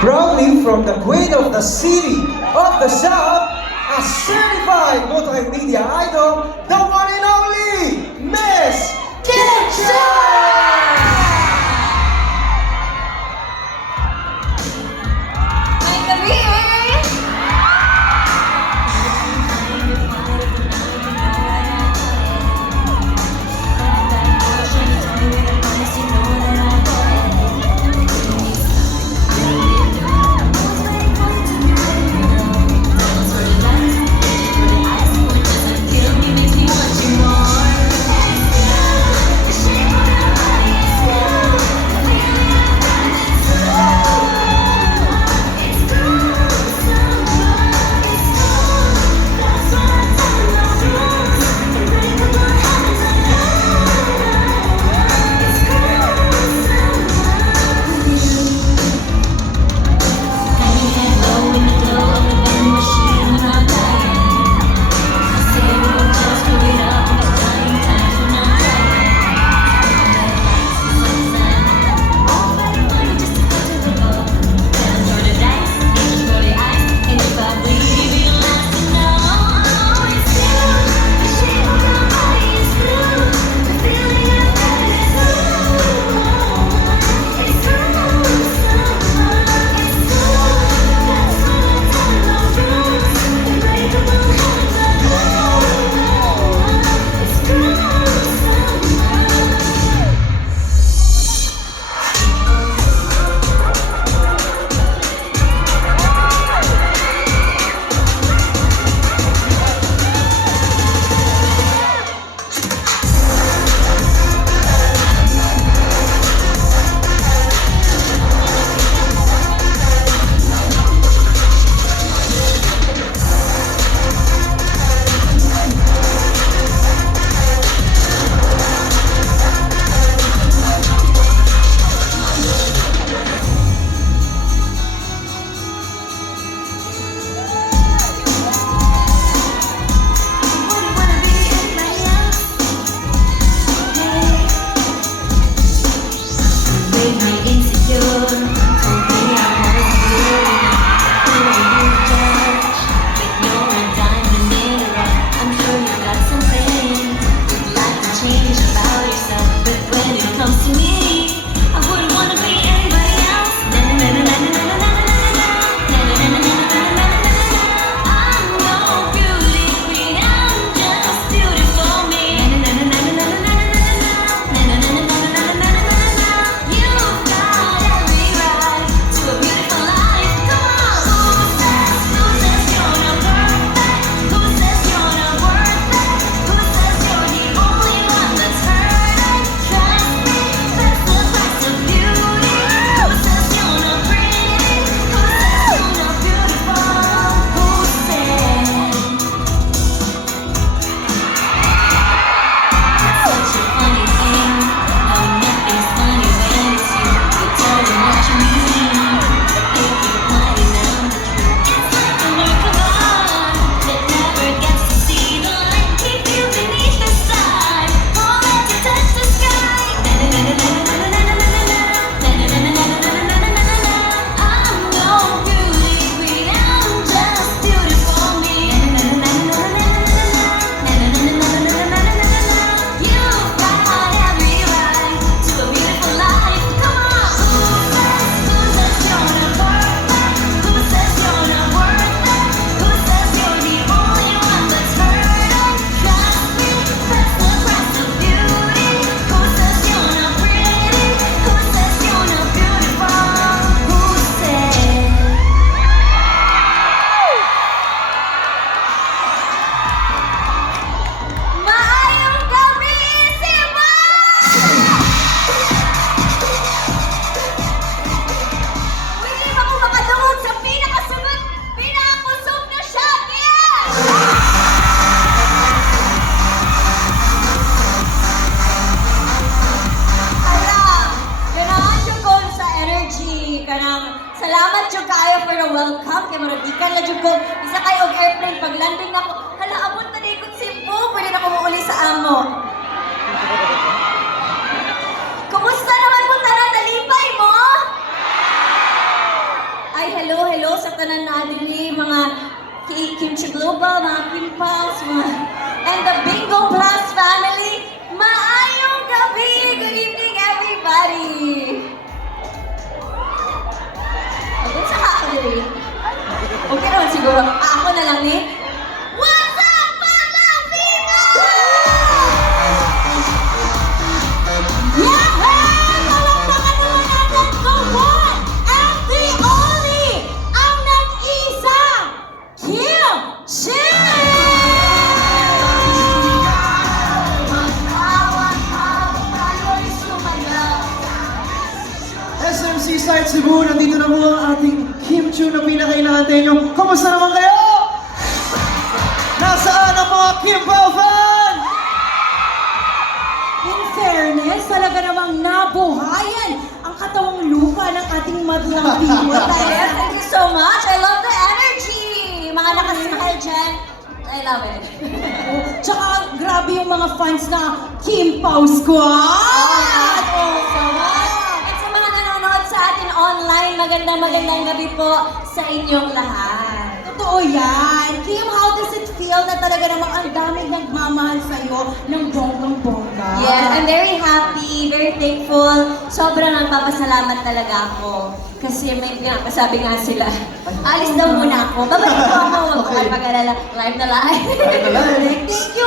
Proudly from the Queen of the City of the South, a certified multimedia idol, the one and only Miss Kitchen! Salamat jud kaayo for the welcome kay maradikan la jud ko isa kay og airplane pag landing nako. Hala abot ta di ko Cebu, pwede na ko muuli sa amo. Kumusta naman mo tanan nalipay mo? hello sa tanan na diri mga Kimchi Global, mga Kim Pals, and the Bingo Plus family. Maayong gabi! Good evening, everybody! Agad sa ka diri. Okay naman siguro. Ako na lang ni. What's up, Filipino? Yeah! Palakpakan naman natin the one and the only, ang nag-isa, Kim Chi! SMC Site Cebu, nandito na po ang ating Kim Chu na pinaka-inaantay nyo. Kamusta naman kayo? Nasaan ang mga Kim Pao fan? In fairness, talaga namang nabuhayan ang katawang lupa ng ating madlang Yes, Pinoy. thank you so much. I love the energy. Mga nakasmile dyan. I love it. Tsaka grabe yung mga fans na Kim Pao Squad! At sa mga nanonood sa atin online, magandang gabi po sa inyong lahat. Totoo yan. Kim, how does it feel na talaga namang ang daming nagmamahal sa'yo ng bonggang-bongga? Yes, I'm very happy, very thankful. Sobrang nagpapasalamat talaga ako. Kasi may sabi nga sila, alis daw muna ako. Babalik ko ako, huwag ko kayo mag-alala. Live na live. Live na live. Thank